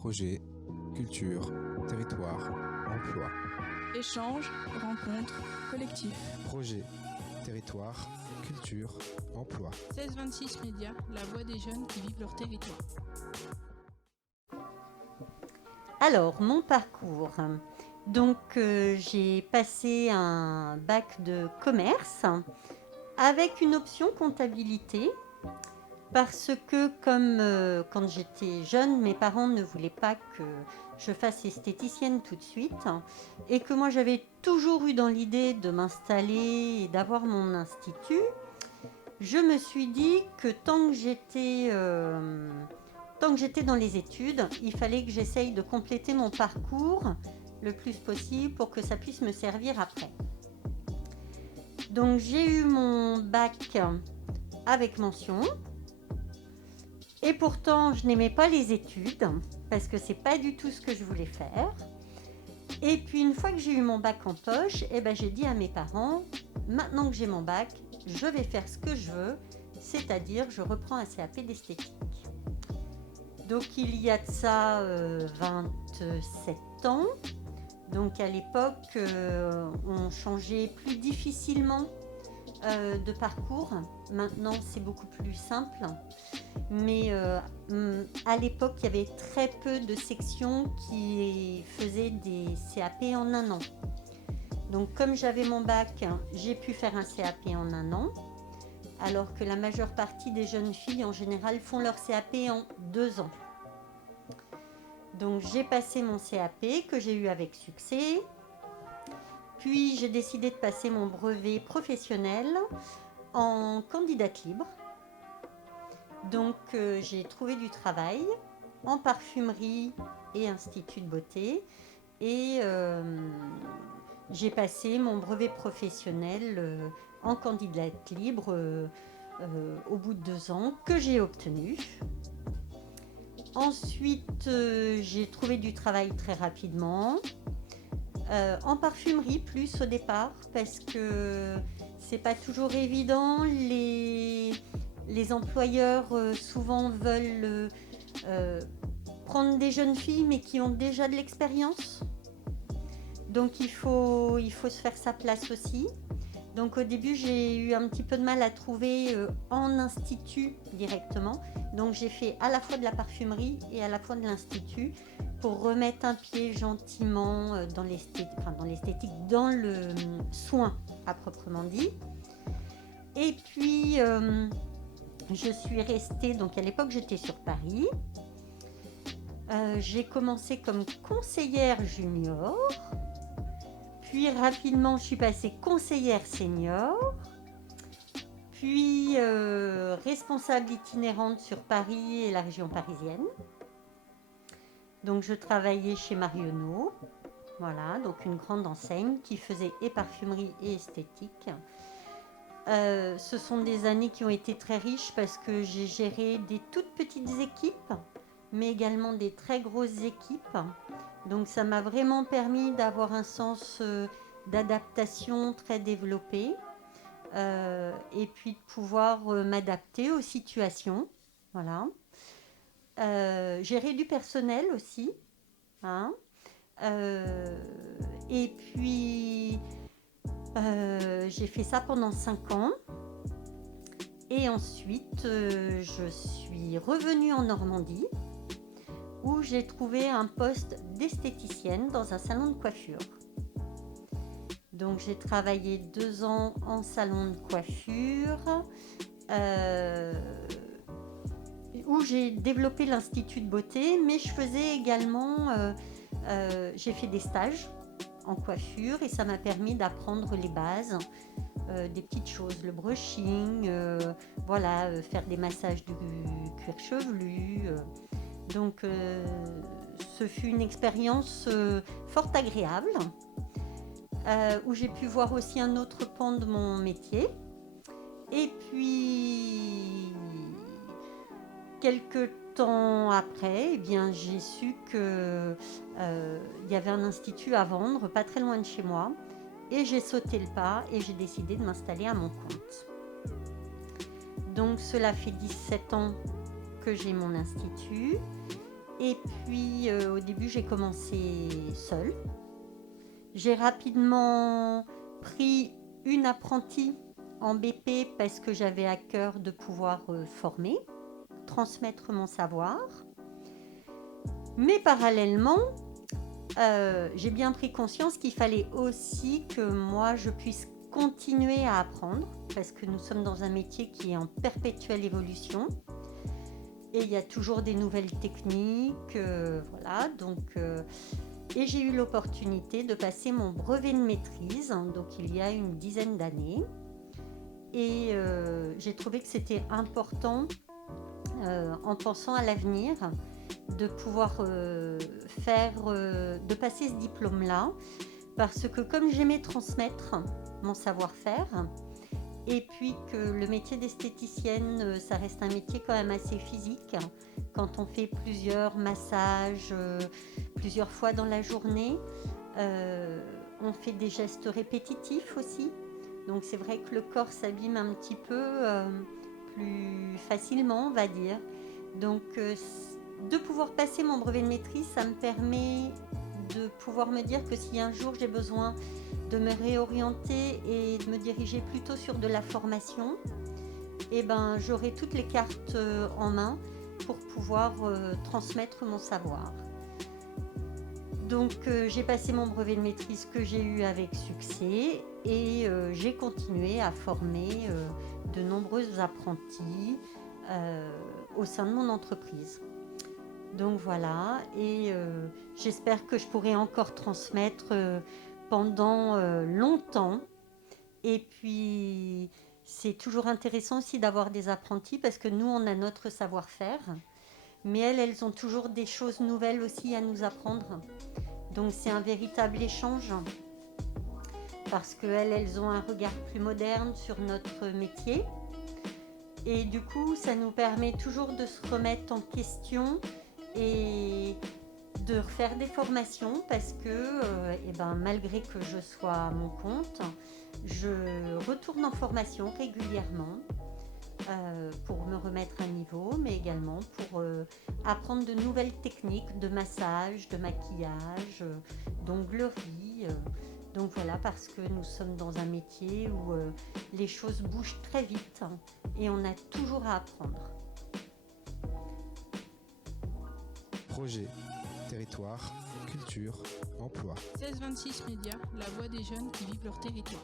projet, culture, territoire, emploi. Échanges, rencontres, collectifs. Projet, territoire, culture, emploi. 1626 Médias, la voix des jeunes qui vivent leur territoire. Alors, mon parcours. Donc, j'ai passé un bac de commerce avec une option comptabilité parce que comme quand j'étais jeune, mes parents ne voulaient pas que je fasse esthéticienne tout de suite et que moi j'avais toujours eu dans l'idée de m'installer et d'avoir mon institut, je me suis dit que tant que j'étais dans les études, il fallait que j'essaye de compléter mon parcours le plus possible pour que ça puisse me servir après. Donc j'ai eu mon bac avec mention et pourtant je n'aimais pas les études parce que c'est pas du tout ce que je voulais faire. Et puis une fois que j'ai eu mon bac en poche, j'ai dit à mes parents, maintenant que j'ai mon bac, je vais faire ce que je veux, c'est-à-dire je reprends un CAP d'esthétique. Donc il y a de ça 27 ans. Donc à l'époque, on changeait plus difficilement de parcours. Maintenant, c'est beaucoup plus simple. Mais à l'époque, il y avait très peu de sections qui faisaient des CAP en un an. Donc comme j'avais mon bac, j'ai pu faire un CAP en un an. Alors que la majeure partie des jeunes filles, en général, font leur CAP en 2 ans. Donc j'ai passé mon CAP que j'ai eu avec succès. Puis j'ai décidé de passer mon brevet professionnel en candidate libre. Donc j'ai trouvé du travail en parfumerie et institut de beauté. Et j'ai passé mon brevet professionnel en candidate libre au bout de 2 ans que j'ai obtenu. Ensuite, j'ai trouvé du travail très rapidement, en parfumerie plus au départ, parce que c'est pas toujours évident. Les employeurs souvent veulent prendre des jeunes filles, mais qui ont déjà de l'expérience. Donc il faut se faire sa place aussi. Donc au début, j'ai eu un petit peu de mal à trouver en institut directement. Donc j'ai fait à la fois de la parfumerie et à la fois de l'institut pour remettre un pied gentiment dans l'esthétique, dans le soin à proprement dit. Et puis je suis restée, donc à l'époque j'étais sur Paris. J'ai commencé comme conseillère junior. Puis rapidement, je suis passée conseillère senior, puis responsable itinérante sur Paris et la région parisienne. Donc je travaillais chez Marionneau, voilà, donc une grande enseigne qui faisait et parfumerie et esthétique. Ce sont des années qui ont été très riches parce que j'ai géré des toutes petites équipes, mais également des très grosses équipes. Donc ça m'a vraiment permis d'avoir un sens d'adaptation très développé et puis de pouvoir m'adapter aux situations. Voilà. Gérer du personnel aussi. Hein. Et puis j'ai fait ça pendant 5 ans. Et ensuite je suis revenue en Normandie, où j'ai trouvé un poste d'esthéticienne dans un salon de coiffure. Donc j'ai travaillé 2 ans en salon de coiffure, où j'ai développé l'institut de beauté, mais je faisais également, j'ai fait des stages en coiffure et ça m'a permis d'apprendre les bases, des petites choses, le brushing, faire des massages du cuir chevelu. Donc ce fut une expérience fort agréable, où j'ai pu voir aussi un autre pan de mon métier. Et puis quelques temps après, j'ai su qu'il y avait un institut à vendre pas très loin de chez moi. Et j'ai sauté le pas et j'ai décidé de m'installer à mon compte. Donc cela fait 17 ans que j'ai mon institut. Et puis au début j'ai commencé seule. J'ai rapidement pris une apprentie en BP parce que j'avais à cœur de pouvoir former, transmettre mon savoir. Mais parallèlement, j'ai bien pris conscience qu'il fallait aussi que moi je puisse continuer à apprendre parce que nous sommes dans un métier qui est en perpétuelle évolution et il y a toujours des nouvelles techniques, voilà. Donc, et j'ai eu l'opportunité de passer mon brevet de maîtrise, donc il y a une dizaine d'années, et j'ai trouvé que c'était important en pensant à l'avenir de pouvoir de passer ce diplôme-là, parce que comme j'aimais transmettre mon savoir-faire, et puis que le métier d'esthéticienne, ça reste un métier quand même assez physique, quand on fait plusieurs massages, plusieurs fois dans la journée, on fait des gestes répétitifs aussi, donc c'est vrai que le corps s'abîme un petit peu plus facilement, on va dire. Donc de pouvoir passer mon brevet de maîtrise, ça me permet de pouvoir me dire que si un jour j'ai besoin de me réorienter et de me diriger plutôt sur de la formation, eh ben, j'aurai toutes les cartes en main pour pouvoir transmettre mon savoir. Donc j'ai passé mon brevet de maîtrise que j'ai eu avec succès et j'ai continué à former de nombreux apprentis au sein de mon entreprise. Donc voilà, et j'espère que je pourrai encore transmettre pendant longtemps. Et puis c'est toujours intéressant aussi d'avoir des apprentis parce que nous on a notre savoir-faire, mais elles ont toujours des choses nouvelles aussi à nous apprendre. Donc c'est un véritable échange parce qu'elles ont un regard plus moderne sur notre métier. Et du coup, ça nous permet toujours de se remettre en question et de refaire des formations parce que malgré que je sois à mon compte, je retourne en formation régulièrement pour me remettre à niveau, mais également pour apprendre de nouvelles techniques de massage, de maquillage, d'onglerie. Donc voilà, parce que nous sommes dans un métier où les choses bougent très vite et on a toujours à apprendre. Projet, territoire, culture, emploi. 1626 Médias, la voix des jeunes qui vivent leur territoire.